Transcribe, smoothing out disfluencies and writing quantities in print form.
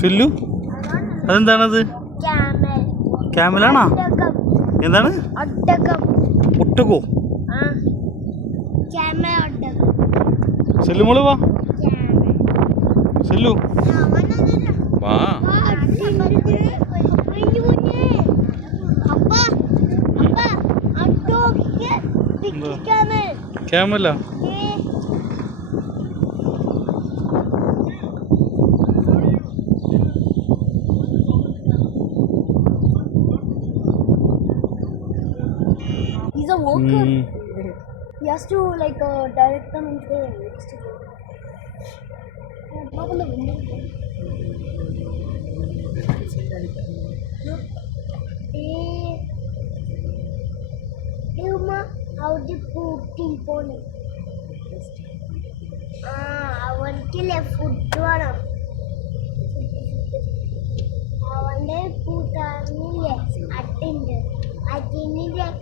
ഫില്ലു അതെന്താണത്? ക്യാമലാണോ? എന്താണ്? ഒട്ടകോ? സെല്ലു മോള് വാ. സെല്ലു വാ. ക്യാമല He's a worker. He has to like direct them into the next room. Open the window. Hey, Ma, how do you put tea pony? I want to let food to one. I want to put on the attendant. I think it's